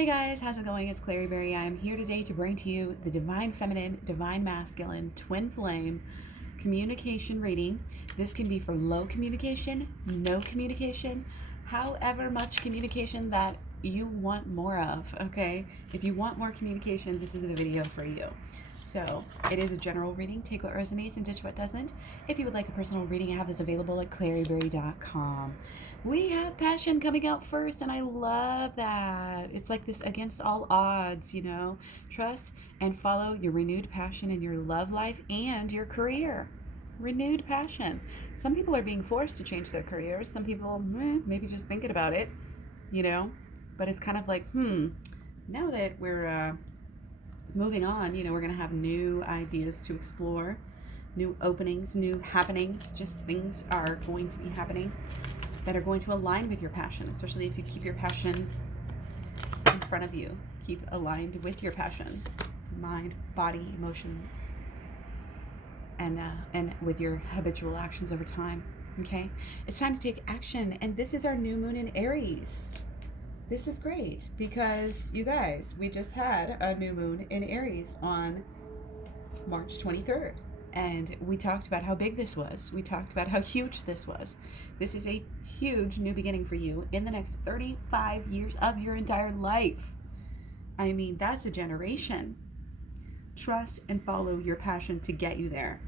Hey guys, how's it going? It's Clary Berry. I'm here today to bring to you the Divine Feminine, Divine Masculine, Twin Flame communication reading. This can be for low communication, no communication, however much communication that you want more of, okay? If you want more communication, this is the video for you. So it is a general reading. Take what resonates and ditch what doesn't. If you would like a personal reading, I have this available at claryberry.com. We have passion coming out first, and I love that. It's like this against all odds, you know. Trust and follow your renewed passion in your love life and your career. Renewed passion. Some people are being forced to change their careers. Some people, maybe just thinking about it, you know. But it's kind of like, now that we're moving on, you know, we're going to have new ideas to explore, new openings, new happenings. Just things are going to be happening that are going to align with your passion, especially if you keep your passion in front of you. Keep aligned with your passion, mind, body, emotion, and with your habitual actions over time. Okay, it's time to take action, and this is our new moon in Aries. This is great because you guys, we just had a new moon in Aries on March 23rd. And we talked about how big this was. We talked about how huge this was. This is a huge new beginning for you in the next 35 years of your entire life. I mean, that's a generation. Trust and follow your passion to get you there.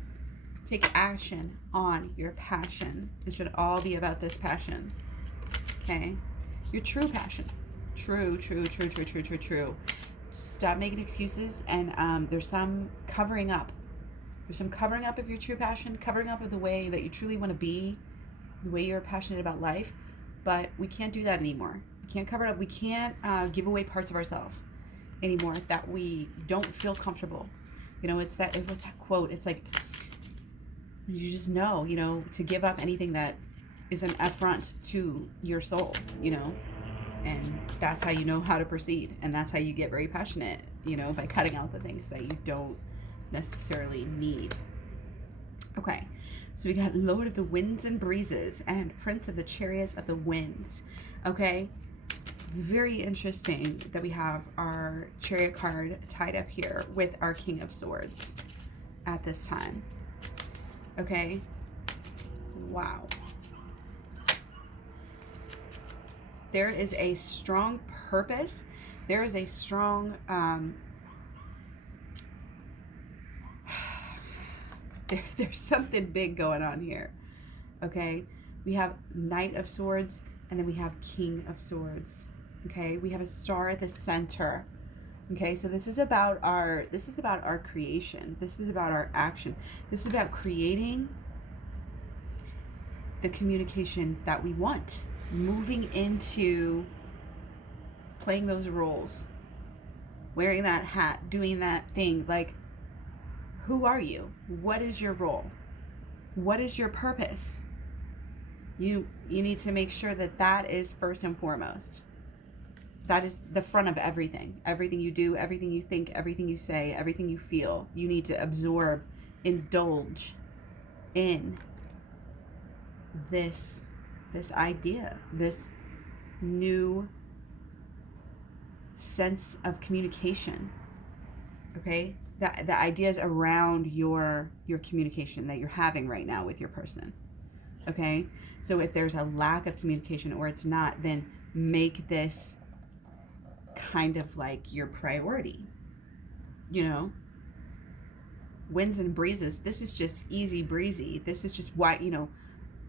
Take action on your passion. It should all be about this passion. Okay? Your true passion. True. Stop making excuses, and there's some covering up. There's some covering up of your true passion, covering up of the way that you truly want to be, the way you're passionate about life, but we can't do that anymore. We can't cover it up. We can't give away parts of ourselves anymore that we don't feel comfortable. You know, what's that quote? It's like, you just know, you know, to give up anything that is an affront to your soul, you know, and that's how you know how to proceed. And that's how you get very passionate, you know, by cutting out the things that you don't necessarily need. Okay, so we got Lord of the Winds and Breezes and Prince of the Chariots of the Winds. Okay, very interesting that we have our Chariot card tied up here with our King of Swords at this time. Okay, wow. There is a strong purpose. There is a strong there's something big going on here. Okay, we have Knight of Swords, and then we have King of Swords. Okay, we have a star at the center. Okay, so this is about our creation. This is about our action. This is about creating the communication that we want, moving into playing those roles, wearing that hat, doing that thing. Like, who are you? What is your role? What is your purpose? You need to make sure that that is first and foremost. That is the front of everything. Everything you do, everything you think, everything you say, everything you feel. You need to absorb, indulge in this idea, this new sense of communication. Okay, the ideas around your communication that you're having right now with your person. Okay, so if there's a lack of communication or it's not, then make this kind of like your priority. You know, winds and breezes. This is just easy breezy. This is just why, you know,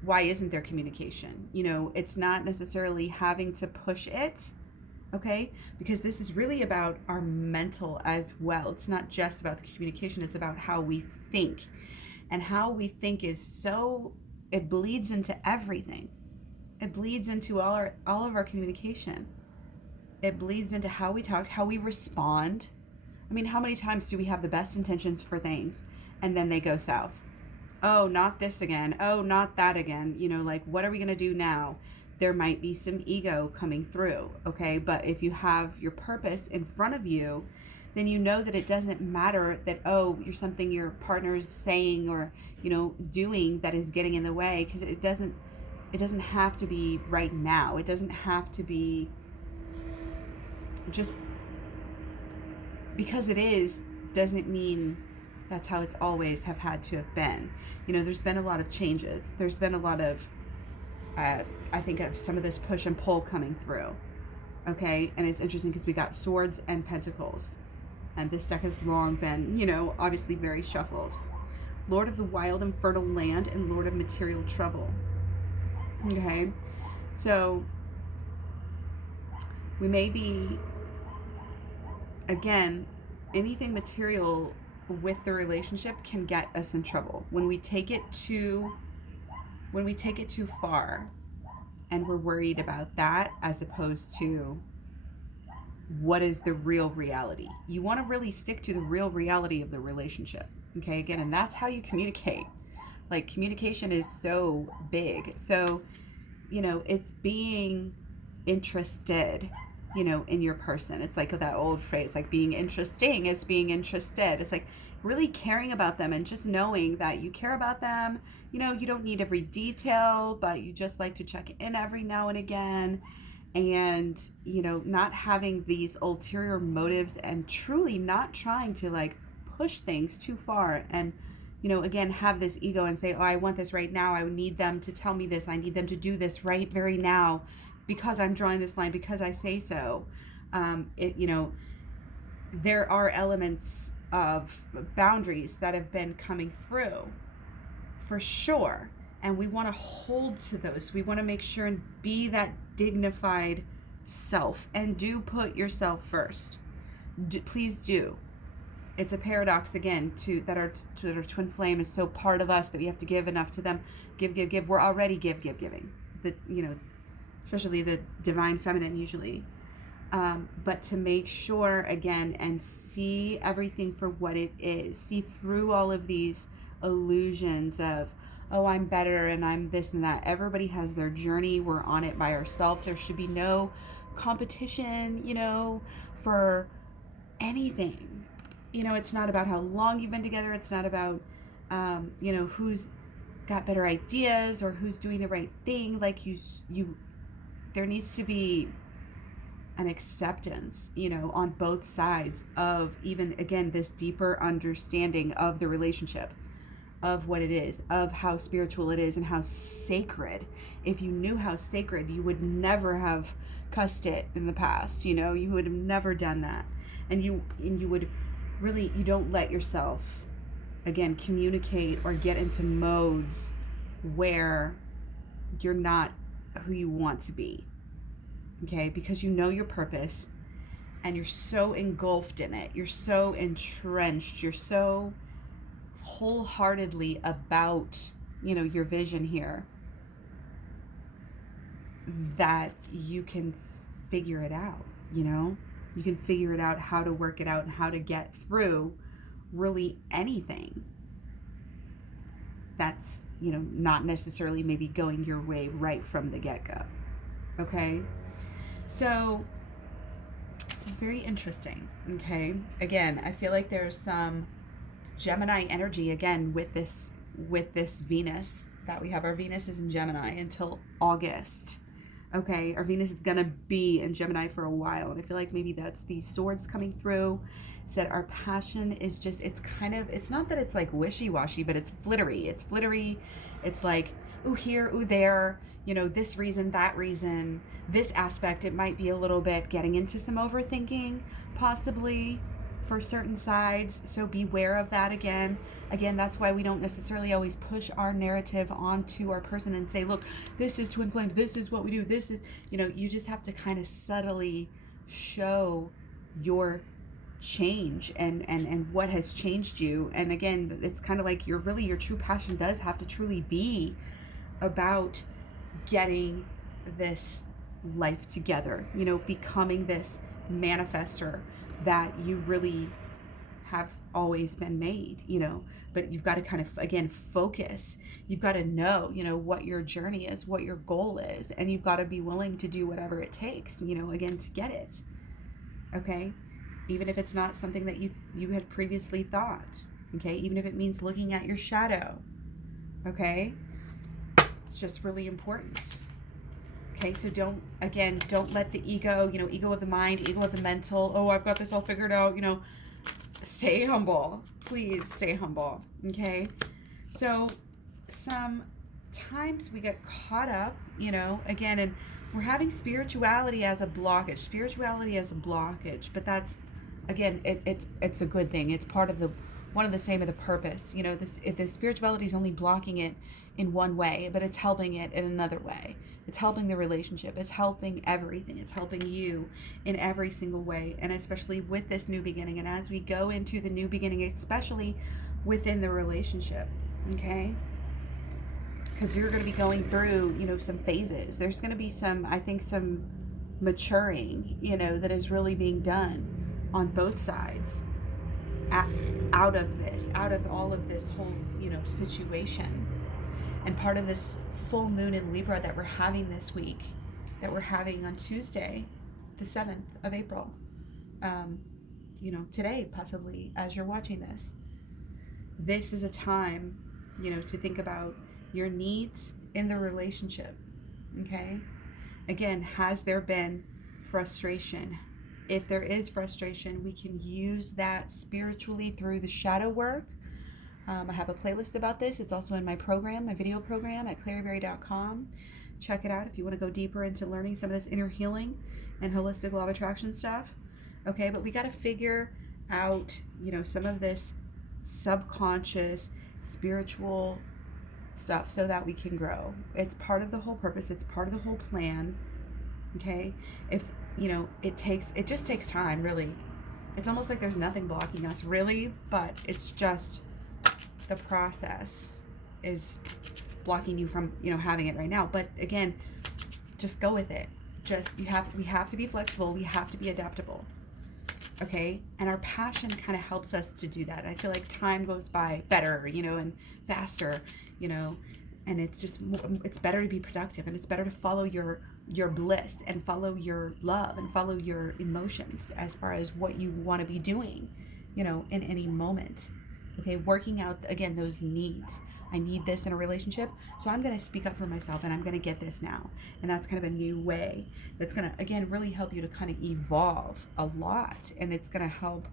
why isn't there communication? You know, it's not necessarily having to push it. Okay, because this is really about our mental as well. It's not just about the communication, it's about how we think. And how we think is it bleeds into everything. It bleeds into all of our communication. It bleeds into how we talk, how we respond. I mean, how many times do we have the best intentions for things and then they go south? Oh, not this again. Oh, not that again. You know, like, what are we going to do now? There might be some ego coming through, okay? But if you have your purpose in front of you, then you know that it doesn't matter that, oh, you're something your partner is saying or, you know, doing that is getting in the way, because it doesn't have to be right now. It doesn't have to be just because it is doesn't mean that's how it's always have had to have been. There's been a lot of changes. There's been a lot of, I think, of some of this push and pull coming through. Okay, and it's interesting because we got swords and pentacles. And this deck has long been, obviously very shuffled. Lord of the wild and fertile land and Lord of material trouble. Okay, so we may be, again, anything material with the relationship can get us in trouble. When we take it too far, and we're worried about that as opposed to what is the real reality. You want to really stick to the real reality of the relationship. Okay, again, and that's how you communicate. Like, communication is so big. So, it's being interested, in your person. It's like that old phrase, like being interesting is being interested. It's like really caring about them and just knowing that you care about them. You don't need every detail, but you just like to check in every now and again. And, not having these ulterior motives and truly not trying to like push things too far and, again, have this ego and say, oh, I want this right now. I need them to tell me this. I need them to do this right very now because I'm drawing this line, because I say so. There are elements of boundaries that have been coming through for sure. And we want to hold to those. We want to make sure and be that dignified self, and do put yourself first. Please do. It's a paradox again that our twin flame is so part of us that we have to give enough to them. Give. We're already giving. Especially the divine feminine usually. But to make sure again and see everything for what it is. See through all of these illusions of, oh, I'm better and I'm this and that. Everybody has their journey. We're on it by ourselves. There should be no competition, for anything. It's not about how long you've been together. It's not about, who's got better ideas or who's doing the right thing. Like there needs to be an acceptance, on both sides of even, again, this deeper understanding of the relationship, of what it is, of how spiritual it is and how sacred. If you knew how sacred, you would never have cussed it in the past, you would have never done that. And you would really, you don't let yourself, again, communicate or get into modes where you're not who you want to be. Okay, because you know your purpose and you're so engulfed in it. You're so entrenched. You're so wholeheartedly about, your vision here that you can figure it out, You can figure it out, how to work it out and how to get through really anything that's, not necessarily maybe going your way right from the get-go. Okay? So it's very interesting. Okay? Again, I feel like there's some Gemini energy again with this Venus that we have. Our Venus is in Gemini until August. Okay, our Venus is gonna be in Gemini for a while, and I feel like maybe that's these swords coming through. It's that our passion is just, it's not that it's like wishy-washy, but it's flittery. It's like, ooh here, ooh there, this reason, that reason, this aspect. It might be a little bit getting into some overthinking, possibly, for certain sides, so beware of that again. That's why we don't necessarily always push our narrative onto our person and say, look, this is twin flames, this is what we do, this is, you just have to kind of subtly show your change and what has changed you. And again, it's kind of like your true passion does have to truly be about getting this life together, becoming this manifester that you really have always been made, but you've got to kind of, again, focus. You've got to know, what your journey is, what your goal is, and you've got to be willing to do whatever it takes, again, to get it. Okay? Even if it's not something that you had previously thought. Okay? Even if it means looking at your shadow. Okay? It's just really important. Okay, so don't let the ego, ego of the mind, ego of the mental, oh, I've got this all figured out, stay humble. Please stay humble. Okay, so sometimes we get caught up, again, and we're having spirituality as a blockage, but that's, again, it's a good thing. It's part of the same of the purpose. The spirituality is only blocking it in one way, but it's helping it in another way. It's helping the relationship. It's helping everything. It's helping you in every single way, and especially with this new beginning. And as we go into the new beginning, especially within the relationship, okay? Because you're going to be going through, some phases. There's going to be some maturing, that is really being done on both sides out of all of this whole, situation. And part of this full moon in Libra that we're having this week, that we're having on Tuesday, the 7th of April, today, possibly, as you're watching this is a time, to think about your needs in the relationship. Okay? Again, has there been frustration? If there is frustration, we can use that spiritually through the shadow work. I have a playlist about this. It's also in my program, my video program at claryberry.com. Check it out if you want to go deeper into learning some of this inner healing and holistic law of attraction stuff. Okay, but we got to figure out, some of this subconscious spiritual stuff so that we can grow. It's part of the whole purpose. It's part of the whole plan. Okay, if it just takes time, really. It's almost like there's nothing blocking us, really, but it's just the process is blocking you from having it right now. But again, just go with it. We have to be flexible. We have to be adaptable. Okay, and our passion kind of helps us to do that. I feel like time goes by better, and faster, and it's better to be productive, and it's better to follow your bliss and follow your love and follow your emotions as far as what you want to be doing, in any moment. Okay, working out, again, those needs. I need this in a relationship, so I'm going to speak up for myself, and I'm going to get this now. And that's kind of a new way that's going to, again, really help you to kind of evolve a lot, and it's going to help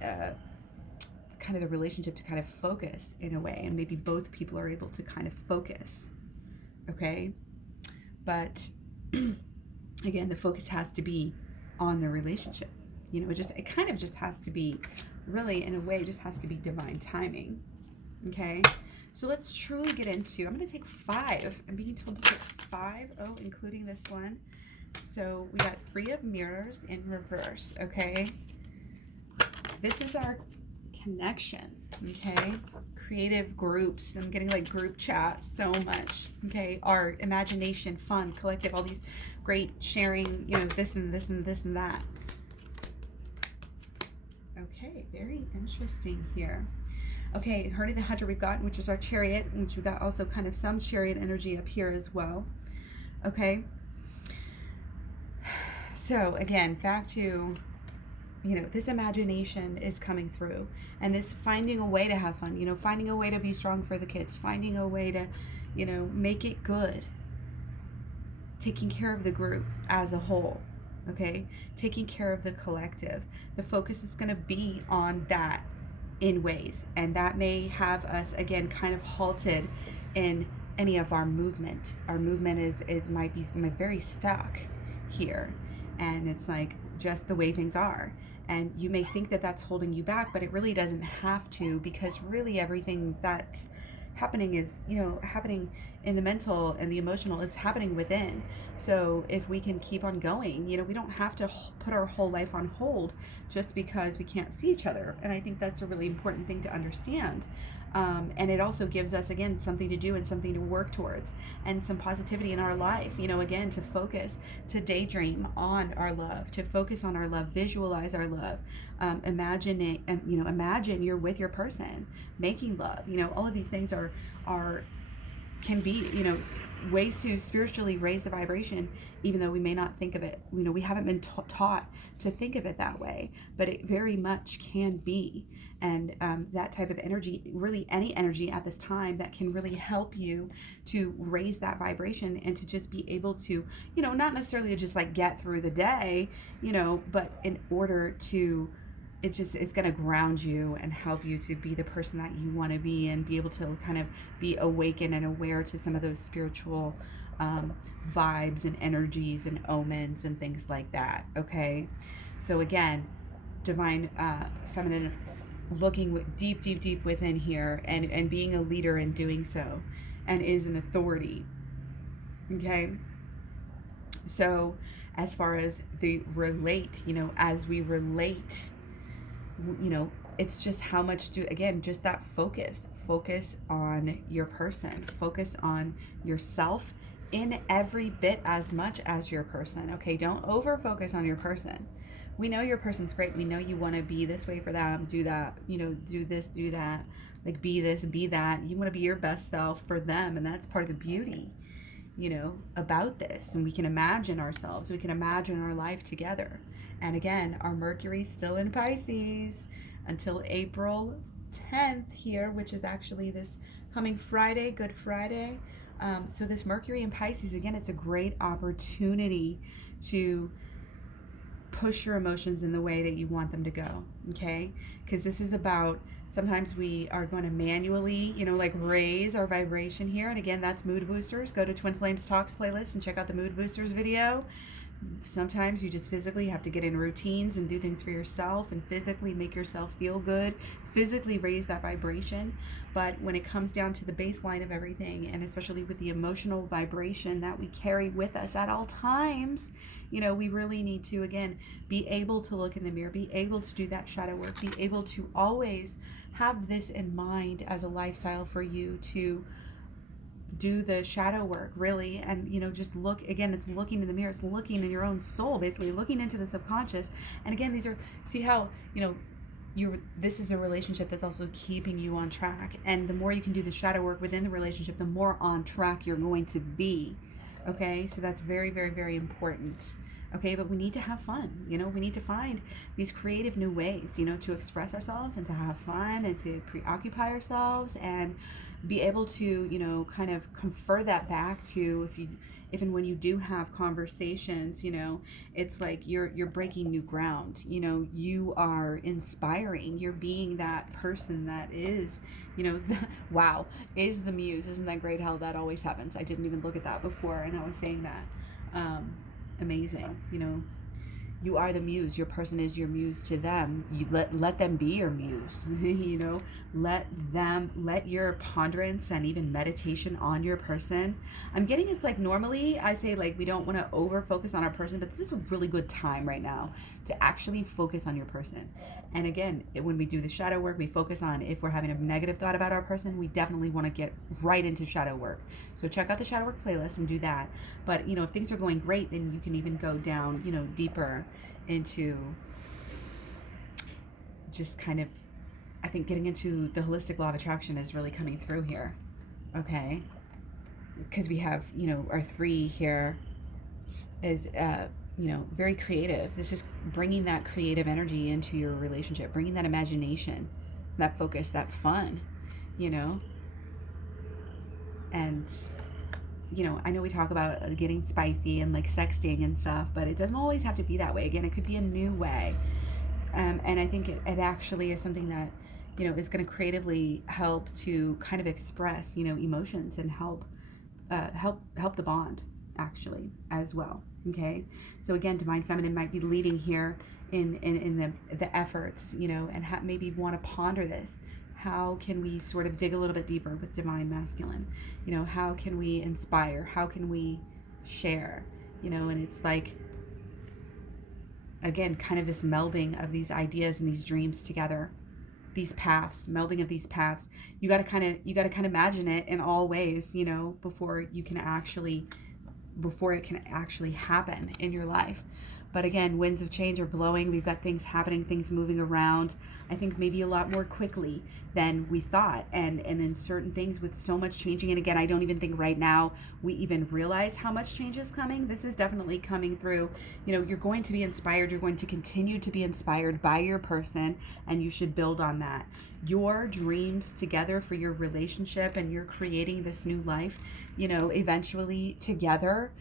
kind of the relationship to kind of focus in a way, and maybe both people are able to kind of focus. Okay, but again, the focus has to be on the relationship. It kind of just has to be, really, in a way, just has to be divine timing. Okay, so let's truly get into, I'm going to take 5. I'm being told to take 5, including this one. So we got 3 of mirrors in reverse. Okay, this is our connection. Okay, creative groups. I'm getting like group chat so much. Okay, art, imagination, fun, collective, all these great sharing, this and this and this and that. Okay, very interesting here. Okay, Hurting the Hunter we've got, which is our Chariot, which we've got also kind of some Chariot energy up here as well. Okay, so again, back to, this imagination is coming through, and this finding a way to have fun, finding a way to be strong for the kids, finding a way to, make it good, taking care of the group as a whole. Okay, taking care of the collective. The focus is going to be on that in ways, and that may have us, again, kind of halted in any of our movement. Our movement might be very stuck here, and it's like just the way things are. And you may think that that's holding you back, but it really doesn't have to, because really everything that's happening is, happening in the mental and the emotional. It's happening within. So if we can keep on going, we don't have to put our whole life on hold just because we can't see each other. And I think that's a really important thing to understand. And it also gives us, again, something to do and something to work towards, and some positivity in our life, again, to focus, to daydream on our love, to focus on our love, visualize our love, imagine you're with your person, making love, all of these things are can be, ways to spiritually raise the vibration, even though we may not think of it. We haven't been taught to think of it that way, but it very much can be. And that type of energy, really any energy at this time that can really help you to raise that vibration and to just be able to, not necessarily just like get through the day, but in order to, it's going to ground you and help you to be the person that you want to be and be able to kind of be awakened and aware to some of those spiritual vibes and energies and omens and things like that. Okay. So again, divine feminine, looking deep within here and being a leader in doing so, and is an authority. Okay. So as far as the relate, as we relate, it's just how much just that focus on your person, focus on yourself in every bit as much as your person. Okay. Don't over focus on your person. We know your person's great. We know you want to be this way for them, do that, do this, do that, like be this, be that. You want to be your best self for them. And that's part of the beauty, about this. And we can imagine ourselves, we can imagine our life together. And again, our Mercury's still in Pisces until April 10th here, which is actually this coming Friday, Good Friday. So this Mercury in Pisces, again, it's a great opportunity to push your emotions in the way that you want them to go, okay? Because this is about, sometimes we are going to manually, raise our vibration here. And again, that's mood boosters. Go to Twin Flames Talks playlist and check out the mood boosters video. Sometimes you just physically have to get in routines and do things for yourself and physically make yourself feel good, physically raise that vibration. But when it comes down to the baseline of everything, and especially with the emotional vibration that we carry with us at all times, we really need to, again, be able to look in the mirror, be able to do that shadow work, be able to always have this in mind as a lifestyle for you to do the shadow work, really. And just look, again, it's looking in the mirror, it's looking in your own soul, basically looking into the subconscious. And again, these are, see how this is a relationship that's also keeping you on track, and the more you can do the shadow work within the relationship, the more on track you're going to be. Okay, so that's very, very, very important. Okay, but we need to have fun. We need to find these creative new ways, to express ourselves and to have fun and to preoccupy ourselves and be able to, kind of confer that back to, if and when you do have conversations, it's like you're breaking new ground. You are inspiring. You're being that person that is, wow, is the muse. Isn't that great how that always happens? I didn't even look at that before, and I was saying that. Amazing. You are the muse. Your person is your muse to them. You let them be your muse. Let your ponderance and even meditation on your person. I'm getting, it's like, normally I say, like, we don't want to over focus on our person, but this is a really good time right now to actually focus on your person. And again, when we do the shadow work, we focus on, if we're having a negative thought about our person, we definitely want to get right into shadow work. So check out the shadow work playlist and do that. But if things are going great, then you can even go down, deeper into just kind of, I think, getting into the holistic law of attraction is really coming through here. Okay, because we have, our 3 here is very creative. This is bringing that creative energy into your relationship, bringing that imagination, that focus, that fun, and I know we talk about getting spicy and like sexting and stuff, but it doesn't always have to be that way. Again, it could be a new way. And I think it actually is something that, is going to creatively help to kind of express, emotions and help the bond actually as well. Okay. So again, divine feminine might be leading here in the efforts, and maybe want to ponder this. How can we sort of dig a little bit deeper with divine masculine? How can we inspire? How can we share? And it's like, again, kind of this melding of these ideas and these dreams together, these paths, melding of these paths. You got to kind of imagine it in all ways, before it can actually happen in your life. But again, winds of change are blowing. We've got things happening, things moving around. I think maybe a lot more quickly than we thought. And in certain things with so much changing. And again, I don't even think right now we even realize how much change is coming. This is definitely coming through. You know, you're going to be inspired. You're going to continue to be inspired by your person, and you should build on that. Your dreams together for your relationship, and you're creating this new life, you know, eventually together.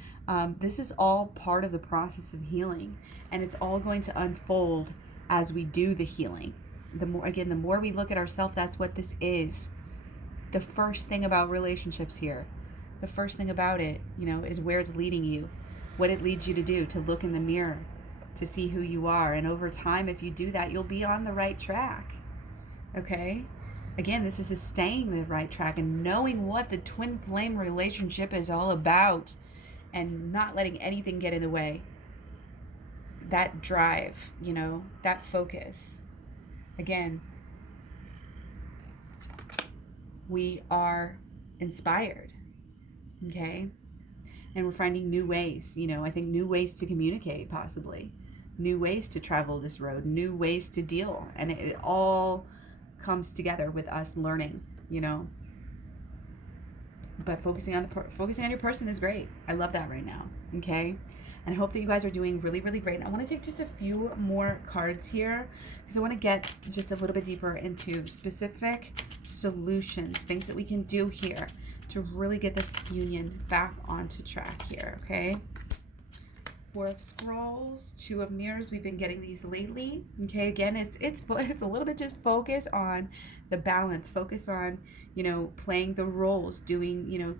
This is all part of the process of healing, and it's all going to unfold as we do the healing. The more we look at ourselves, that's what this is. The first thing about relationships here, the first thing about it, you know, is where it's leading you, what it leads you to do, to look in the mirror, to see who you are. And over time, if you do that, you'll be on the right track. Okay? Again, this is staying the right track and knowing what the twin flame relationship is all about, and not letting anything get in the way. That drive, you know, that focus. Again, we are inspired, okay? And we're finding new ways, you know, I think new ways to communicate, possibly. New ways to travel this road, new ways to deal. And it all comes together with us learning, you know. But focusing on your person is great. I love that right now. Okay, and I hope that you guys are doing really, really great. I want to take just a few more cards here because I want to get just a little bit deeper into specific solutions, things that we can do here to really get this union back onto track here. Okay. Four of Scrolls, Two of Mirrors. We've been getting these lately. Okay, again, it's a little bit just focus on the balance. Focus on, you know, playing the roles, doing, you know,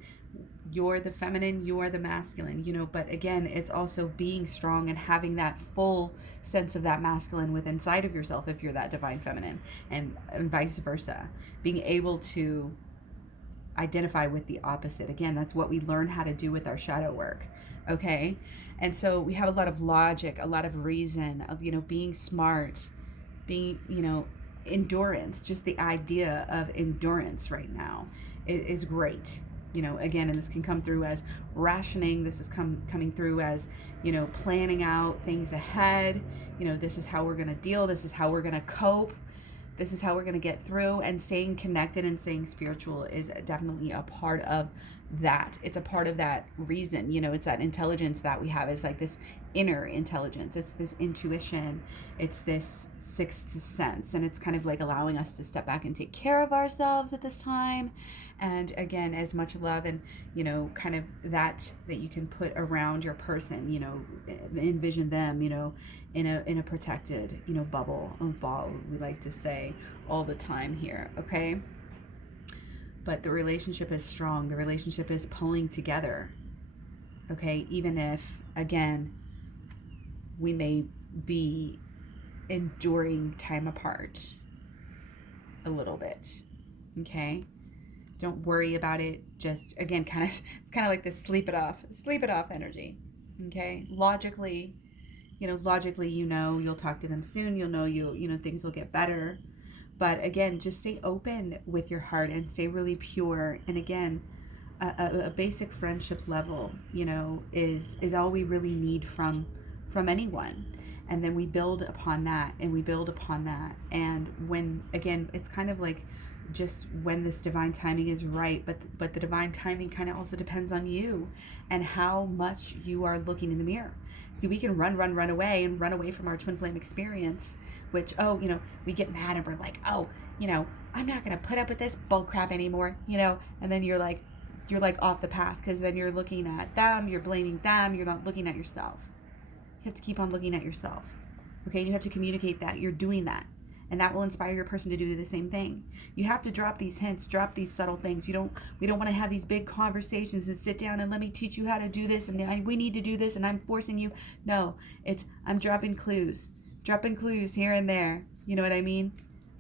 you're the feminine, you're the masculine, you know, but again, it's also being strong and having that full sense of that masculine within inside of yourself if you're that divine feminine, and vice versa. Being able to identify with the opposite. Again, that's what we learn how to do with our shadow work. Okay. And so we have a lot of logic, a lot of reason, you know, being smart, being, you know, endurance. Just the idea of endurance right now is great. You know, again, and this can come through as rationing. This is coming through as, you know, planning out things ahead. You know, this is how we're going to deal. This is how we're going to cope. This is how we're going to get through. And staying connected and staying spiritual is definitely a part of that. It's a part of that reason, you know, it's that intelligence that we have. It's like this inner intelligence. It's this intuition. It's this sixth sense. And it's kind of like allowing us to step back and take care of ourselves at this time. And again, as much love and, you know, kind of that you can put around your person, you know, envision them, you know, in a protected, you know, bubble, a ball, we like to say all the time here. Okay. But the relationship is strong. The relationship is pulling together. Okay, even if, again, we may be enduring time apart a little bit. Okay, don't worry about it. Just, again, it's kind of like this sleep it off energy. Okay, logically, you'll talk to them soon. You'll know, you know, things will get better. But again, just stay open with your heart and stay really pure. And again, a basic friendship level, you know, is all we really need from anyone. And then we build upon that, and we build upon that. And when, again, it's kind of like just when this divine timing is right, but the divine timing kind of also depends on you and how much you are looking in the mirror. See, we can run away from our twin flame experience, which, you know, we get mad and we're like, you know, I'm not going to put up with this bull crap anymore, you know, and then you're like off the path, because then you're looking at them, you're blaming them, you're not looking at yourself. You have to keep on looking at yourself. Okay, you have to communicate that you're doing that, and that will inspire your person to do the same thing. You have to drop these hints, drop these subtle things. We don't want to have these big conversations and sit down and let me teach you how to do this, and we need to do this, and I'm forcing you. No, I'm dropping clues here and there. You know what I mean?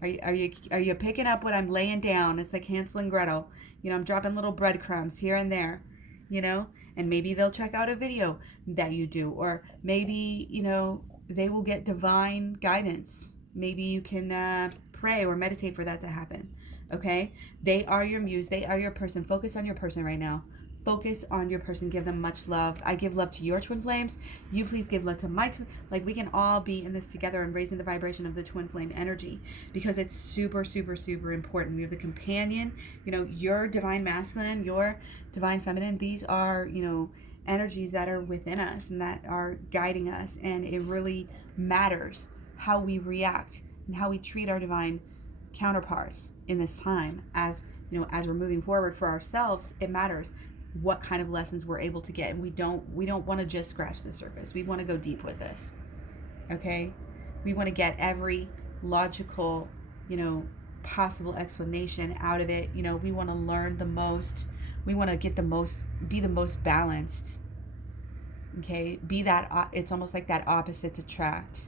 Are you picking up what I'm laying down? It's like Hansel and Gretel. You know, I'm dropping little breadcrumbs here and there, you know, and maybe they'll check out a video that you do, or maybe, you know, they will get divine guidance. Maybe you can pray or meditate for that to happen. Okay? They are your muse. They are your person. Focus on your person right now. Focus on your person. Give them much love. I give love to your twin flames. You please give love to my twin. Like, we can all be in this together and raising the vibration of the twin flame energy, because it's super, super, super important. We have the companion, your divine masculine, your divine feminine. These are, energies that are within us and that are guiding us. And it really matters how we react and how we treat our divine counterparts in this time. As we're moving forward for ourselves, it matters what kind of lessons we're able to get. And we don't want to just scratch the surface. We want to go deep with this. Okay? We want to get every logical, possible explanation out of it. We want to learn the most. We want to get be the most balanced. Okay? It's almost like that opposites attract.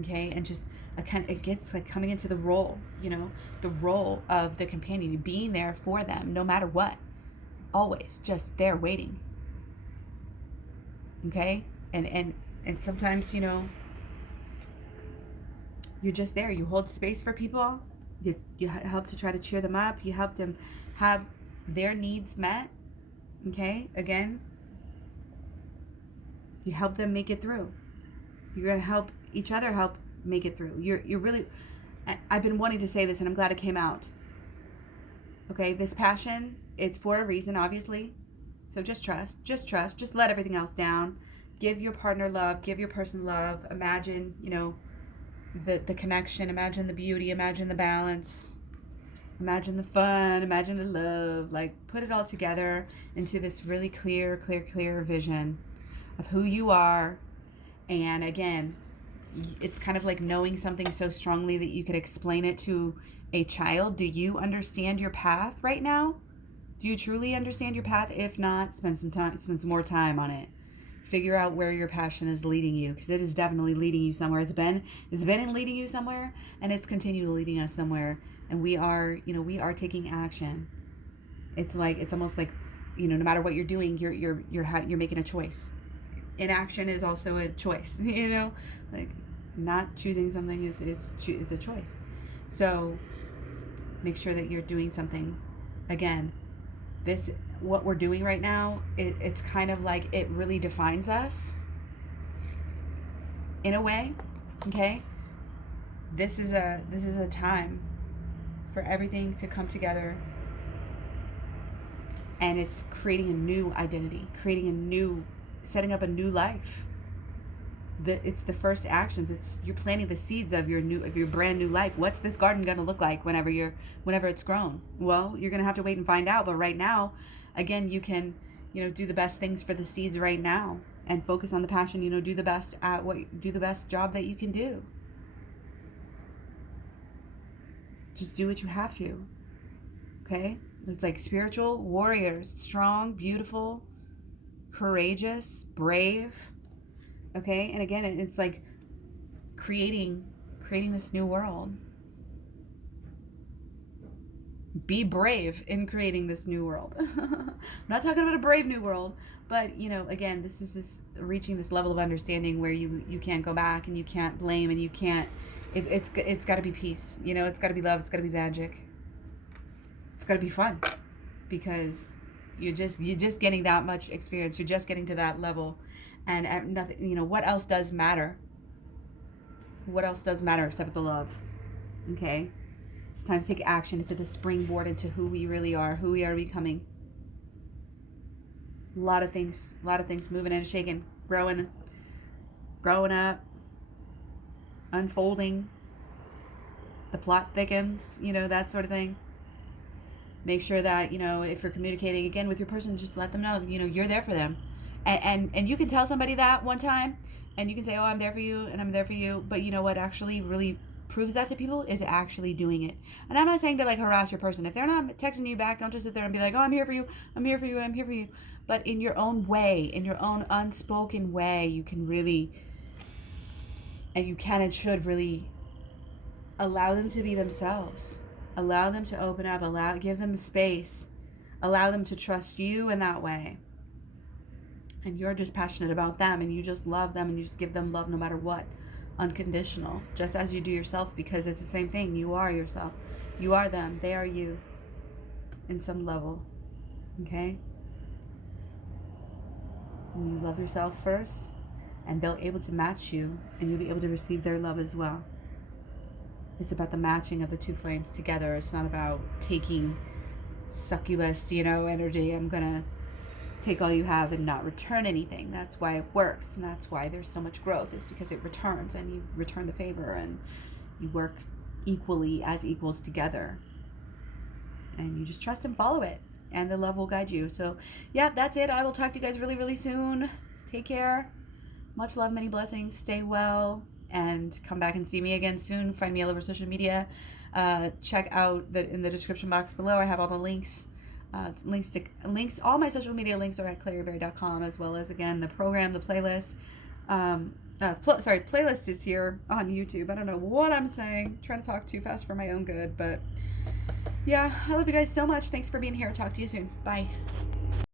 Okay? And just it gets like coming into the role, the role of the companion, being there for them no matter what. Always just there waiting. Okay? And sometimes, you're just there. You hold space for people. You help to try to cheer them up. You help them have their needs met. Okay? Again, you help them make it through. You're going to help each other help make it through. You're really, I've been wanting to say this and I'm glad it came out. Okay? This passion, it's for a reason, obviously. So just trust, just let everything else down. Give your partner love, give your person love. Imagine, the connection, imagine the beauty, imagine the balance, imagine the fun, imagine the love. Like, put it all together into this really clear vision of who you are. And again, it's kind of like knowing something so strongly that you could explain it to a child. Do you understand your path right now? Do you truly understand your path? If not, spend some more time on it. Figure out where your passion is leading you, because it is definitely leading you somewhere. It's been leading you somewhere, and it's continued leading us somewhere. And we are taking action. It's almost like, no matter what you're doing, you're making a choice. Inaction is also a choice. Like, not choosing something is a choice. So make sure that you're doing something. Again, what we're doing right now, it's kind of like it really defines us in a way. Okay? This is a time for everything to come together, and it's creating a new identity, setting up a new life. It's the first actions. You're planting the seeds of your brand new life. What's this garden going to look like whenever it's grown? Well, you're going to have to wait and find out. But right now, again, you can, do the best things for the seeds right now and focus on the passion. Do the best job that you can do. Just do what you have to. Okay? It's like spiritual warriors, strong, beautiful, courageous, brave. Okay? And again, it's like creating this new world. Be brave in creating this new world. I'm not talking about a brave new world, but again, this is reaching this level of understanding where you can't go back and you can't blame and you can't. It's got to be peace. It's got to be love. It's got to be magic. It's got to be fun, because you're just getting that much experience. You're just getting to that level. And nothing, what else does matter? What else does matter except the love? Okay? It's time to take action. It's the springboard into who we really are, who we are becoming. A lot of things moving and shaking, growing up, unfolding. The plot thickens, that sort of thing. Make sure that, if you're communicating again with your person, just let them know, you're there for them. And you can tell somebody that one time, and you can say, oh, I'm there for you, and I'm there for you. But you know what actually really proves that to people is actually doing it. And I'm not saying to harass your person. If they're not texting you back, don't just sit there and be like, oh, I'm here for you, I'm here for you, I'm here for you. But in your own way, in your own unspoken way, you can really, and you can and should really allow them to be themselves. Allow them to open up, give them space. Allow them to trust you in that way. And you're just passionate about them, and you just love them, and you just give them love no matter what. Unconditional. Just as you do yourself, because it's the same thing. You are yourself. You are them. They are you. In some level. Okay? You love yourself first, and they'll able to match you, and you'll be able to receive their love as well. It's about the matching of the two flames together. It's not about taking succubus, energy. I'm gonna take all you have and not return anything. That's why it works, and that's why there's so much growth. It's because it returns, and you return the favor, and you work equally as equals together, and you just trust and follow it, and the love will guide you. So yeah, that's it. I will talk to you guys really, really soon. Take care. Much love, many blessings. Stay well, and come back and see me again soon. Find me all over social media. Check out in the description box below. I have all the links. All my social media links are at claryberry.com, as well as, again, the program, the playlist. Playlist is here on YouTube. I don't know what I'm saying. I'm trying to talk too fast for my own good, but yeah, I love you guys so much. Thanks for being here. Talk to you soon. Bye.